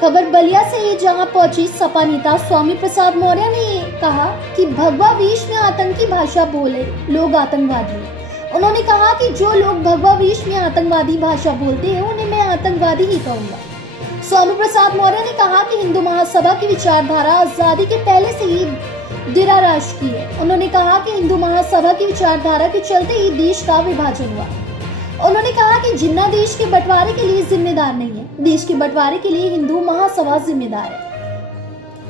खबर बलिया से है, जहां पहुंची सपा नेता स्वामी प्रसाद मौर्य ने कहा कि भगवा वेश में आतंकी भाषा बोले लोग आतंकवादी। उन्होंने कहा कि जो लोग भगवा वेश में आतंकवादी भाषा बोलते हैं उन्हें मैं आतंकवादी ही कहूंगा। स्वामी प्रसाद मौर्य ने कहा कि हिंदू महासभा की विचारधारा आजादी के पहले से ही दिराराज की है। उन्होंने कहा कि हिंदू महासभा की विचारधारा के चलते ही देश का विभाजन हुआ। उन्होंने कहा कि जिन्ना देश के बंटवारे के लिए जिम्मेदार नहीं है, देश के बंटवारे के लिए हिंदू महासभा जिम्मेदार है।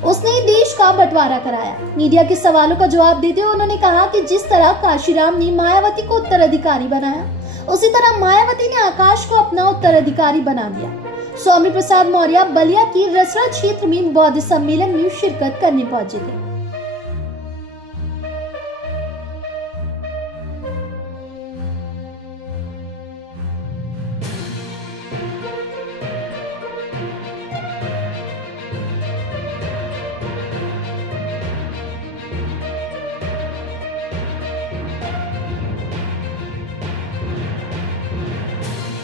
उसने ही देश का बंटवारा कराया। मीडिया के सवालों का जवाब देते हुए उन्होंने कहा कि जिस तरह काशीराम ने मायावती को उत्तराधिकारी बनाया, उसी तरह मायावती ने आकाश को अपना उत्तराधिकारी बना दिया। स्वामी प्रसाद मौर्य बलिया की रसरा क्षेत्र में बौद्ध सम्मेलन में शिरकत करने पहुंचे थे।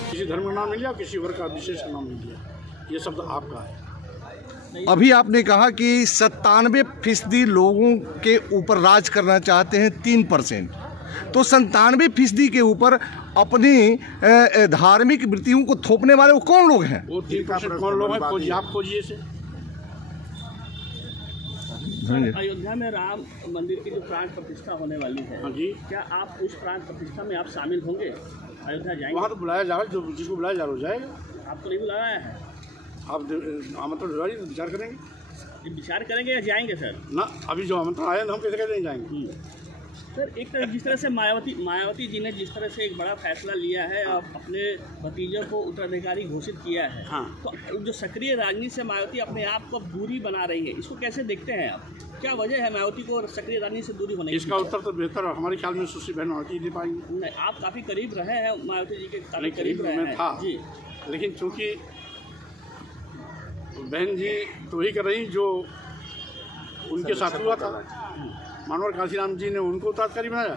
किसी धर्म का नाम नहीं लिया, किसी वर्ग का विशेष का नाम नहीं लिया, ये शब्द आपका है। अभी आपने कहा कि 97% लोगों के ऊपर राज करना चाहते हैं 3%, तो 97% के ऊपर अपनी धार्मिक वृत्तियों को थोपने वाले वो कौन लोग हैं? वो 3% कौन लोग हैं? खोजिए, आप खोजिए से। अयोध्या में राम मंदिर की जो प्राण प्रतिष्ठा होने वाली है, हाँ जी, क्या आप उस प्राण प्रतिष्ठा में आप शामिल होंगे? अयोध्या जाएंगे? वहाँ तो बुलाया जाएगा, जो जिसको बुलाया जा रहा जाएगा। आपको नहीं बुलाया है? आप आमंत्रण भिजवाइए तो विचार करेंगे। ये विचार करेंगे या जाएंगे सर? ना, अभी जो आमंत्रण आया हम कैसे नहीं जाएंगे। सर, एक तरह जिस तरह से मायावती जी ने जिस तरह से एक बड़ा फैसला लिया है और अपने भतीजों को उत्तराधिकारी घोषित किया है, हाँ, तो जो सक्रिय राजनीति से मायावती अपने आप को दूरी बना रही है, इसको कैसे देखते हैं आप? क्या वजह है मायावती को सक्रिय राजनीति से दूरी होने की? इसका उत्तर तो बेहतर हमारे ख्याल में सुश्री बहन मायावती दे पाएंगे। नहीं, आप काफ़ी करीब रहे हैं मायावती जी के, काफ़ी करीब रहे हैं था जी, लेकिन चूँकि बहन जी तो वही कर रही जो उनके साथ हुआ था। मानवर काशीराम जी ने उनको उत्तराधिकारी बनाया,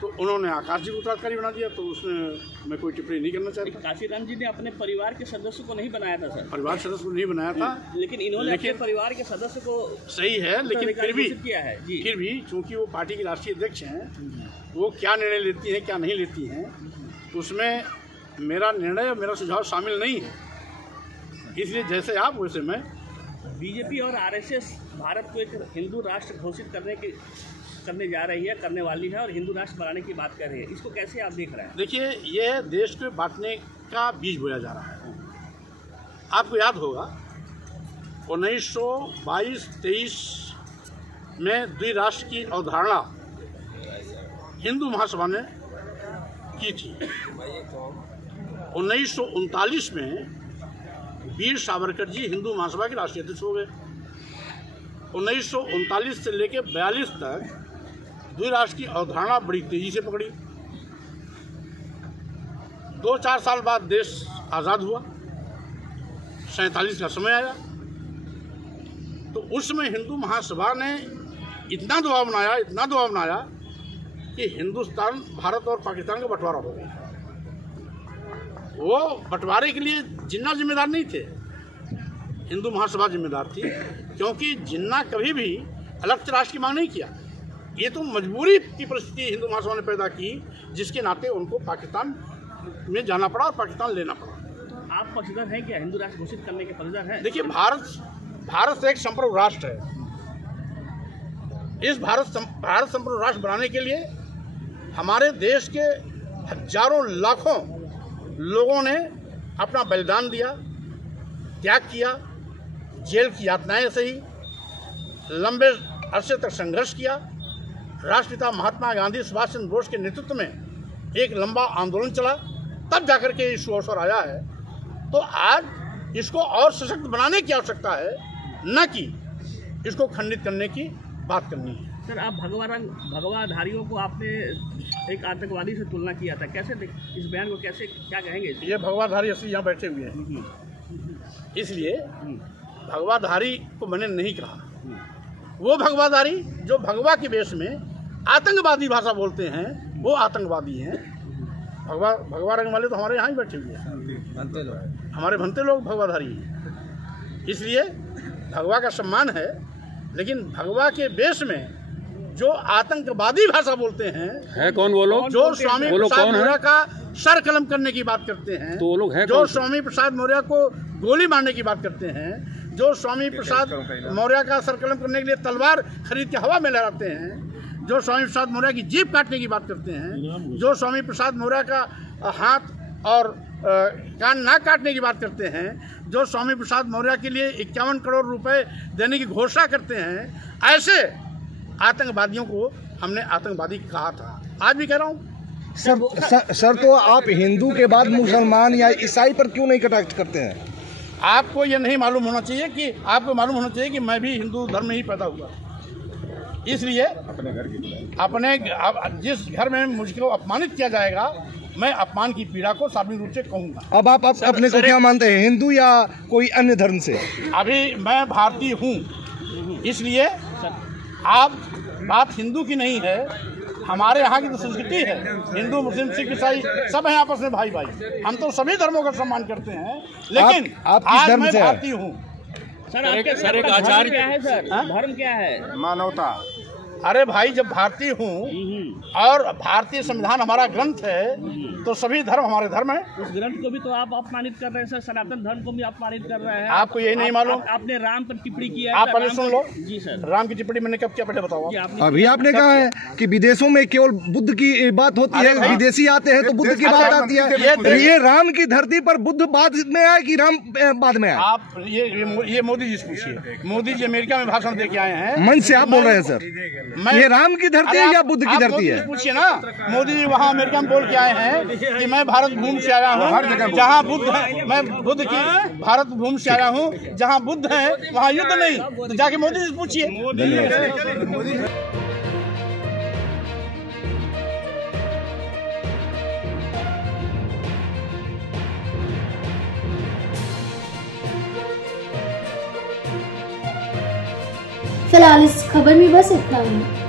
तो उन्होंने आकाश जी को उत्तराधिकारी बना दिया, तो उसमें मैं कोई टिप्पणी नहीं करना चाहता। काशीराम जी ने अपने परिवार के सदस्य को नहीं बनाया था सर? परिवार सदस्य को नहीं बनाया था, लेकिन इन्होंने अपने परिवार के सदस्य को सही है, लेकिन फिर भी किया है जी। फिर भी चूंकि वो पार्टी की राष्ट्रीय अध्यक्ष हैं, वो क्या निर्णय लेती हैं क्या नहीं लेती हैं, उसमें मेरा निर्णय और मेरा सुझाव शामिल नहीं है। इसलिए जैसे आप वैसे मैं। बीजेपी और आरएसएस भारत को एक हिंदू राष्ट्र घोषित करने जा रही है, करने वाली है, और हिंदू राष्ट्र बनाने की बात कर रही है, इसको कैसे आप देख रहे हैं? देखिए, ये देश को बांटने का बीज बोया जा रहा है। आपको याद होगा 1922-23 में द्विराष्ट्र की अवधारणा हिंदू महासभा ने की थी। 1939 में वीर सावरकर जी हिंदू महासभा के राष्ट्रीय अध्यक्ष हो गए। 1939 से लेकर 42 तक द्विराष्ट्र की अवधारणा बड़ी तेजी से पकड़ी। 2-4 साल बाद देश आज़ाद हुआ, 47 का समय आया, तो उसमें हिंदू महासभा ने इतना दबाव बनाया कि हिंदुस्तान, भारत और पाकिस्तान का बंटवारा हो गया। वो बंटवारे के लिए जिन्ना जिम्मेदार नहीं थे, हिंदू महासभा जिम्मेदार थी, क्योंकि जिन्ना कभी भी अलग राष्ट्र की मांग नहीं किया। ये तो मजबूरी की परिस्थिति हिंदू महासभा ने पैदा की, जिसके नाते उनको पाकिस्तान में जाना पड़ा और पाकिस्तान लेना पड़ा। आप पक्षधर हैं क्या? हिंदू राष्ट्र घोषित करने के पक्षधर हैं? देखिए, भारत एक संप्रभु राष्ट्र है। इस भारत संप्रभु राष्ट्र बनाने के लिए हमारे देश के हजारों लाखों लोगों ने अपना बलिदान दिया, त्याग किया, जेल की यातनाएं सही, लंबे अरसे तक संघर्ष किया। राष्ट्रपिता महात्मा गांधी, सुभाष चंद्र बोस के नेतृत्व में एक लंबा आंदोलन चला, तब जाकर के इस अवसर आया है। तो आज इसको और सशक्त बनाने की आवश्यकता है, न कि इसको खंडित करने की बात करनी है। सर, आप भगवाधारियों को आपने एक आतंकवादी से तुलना किया था, कैसे इस बयान को कैसे क्या कहेंगे? ये भगवाधारी असली यहाँ बैठे हुए हैं, इसलिए भगवाधारी को मैंने नहीं कहा। वो भगवाधारी जो भगवा के वेश में आतंकवादी भाषा बोलते हैं, वो आतंकवादी हैं। भगवा रंग वाले तो हमारे यहाँ ही बैठे हुए हैं, हमारे भंते लोग भगवाधारी हैं। इसलिए भगवा का सम्मान है, लेकिन भगवा के बेस में जो आतंकवादी भाषा बोलते हैं है कौन वो लोग? जो स्वामी प्रसाद मौर्य का सर कलम करने की बात करते हैं, तो वो लोग हैं जो स्वामी प्रसाद मौर्य को गोली मारने की बात करते हैं, जो स्वामी प्रसाद मौर्य का सर कलम करने के लिए तलवार खरीद के हवा में लहराते हैं, जो स्वामी प्रसाद मौर्य की जीभ काटने की बात करते हैं, जो स्वामी प्रसाद मौर्य का हाथ और कान नाक काटने की बात करते हैं, जो स्वामी प्रसाद मौर्य के लिए 51 करोड़ रुपए देने की घोषणा करते हैं, ऐसे आतंकवादियों को हमने आतंकवादी कहा था, आज भी कह रहा हूँ। सर तो आप हिंदू के बाद मुसलमान या ईसाई पर क्यों नहीं कटाक्ष करते हैं? आपको ये नहीं मालूम होना चाहिए कि आपको मालूम होना चाहिए कि मैं भी हिंदू धर्म में ही पैदा हुआ, इसलिए अपने जिस घर में मुझको अपमानित किया जाएगा, मैं अपमान की पीड़ा को सार्वजनिक रूप से कहूँगा। अब आप अपने को क्या मानते हैं, हिंदू या कोई अन्य धर्म से? अभी मैं भारतीय हूँ, इसलिए आप बात हिंदू की नहीं है, हमारे यहाँ की तो संस्कृति है, हिंदू मुस्लिम सिख ईसाई सब हैं आपस में भाई भाई, हम तो सभी धर्मों का सम्मान करते हैं, लेकिन आज मैं भारतीय हूँ। सर एक आचार्य क्या है सर? धर्म क्या है? मानवता। अरे भाई, जब भारतीय हूँ और भारतीय संविधान हमारा ग्रंथ है, तो सभी धर्म हमारे धर्म है। उस ग्रंथ को भी तो आप अपमानित कर रहे हैं सर, सनातन धर्म को भी अपमानित कर रहे हैं। आपको यही नहीं मालूम? आपने राम पर टिप्पणी की है, आप पहले सुन लो। जी सर। राम की टिप्पणी मैंने कब किया, पहले बताओ। अभी आपने कहा है कि विदेशों में केवल बुद्ध की बात होती है, विदेशी आते हैं तो बुद्ध की बात आती है। ये राम की धरती पर बुद्ध बाद में आए कि राम बाद में आए? आप ये मोदी जी से पूछिए, मोदी जी अमेरिका में भाषण दे के आए हैं, मन से आप बोल रहे हैं सर, ये राम की धरती है या बुद्ध की धरती है? पूछिए ना, मोदी जी वहाँ अमेरिका में बोल के आए हैं कि मैं भारत भूमि से आया हूँ जहाँ बुद्ध है, मैं बुद्ध की भारत भूमि से आया हूँ जहाँ बुद्ध है वहाँ युद्ध नहीं, तो जाके मोदी जी से पूछिए। फिलहाल इस खबर में बस इतना ही।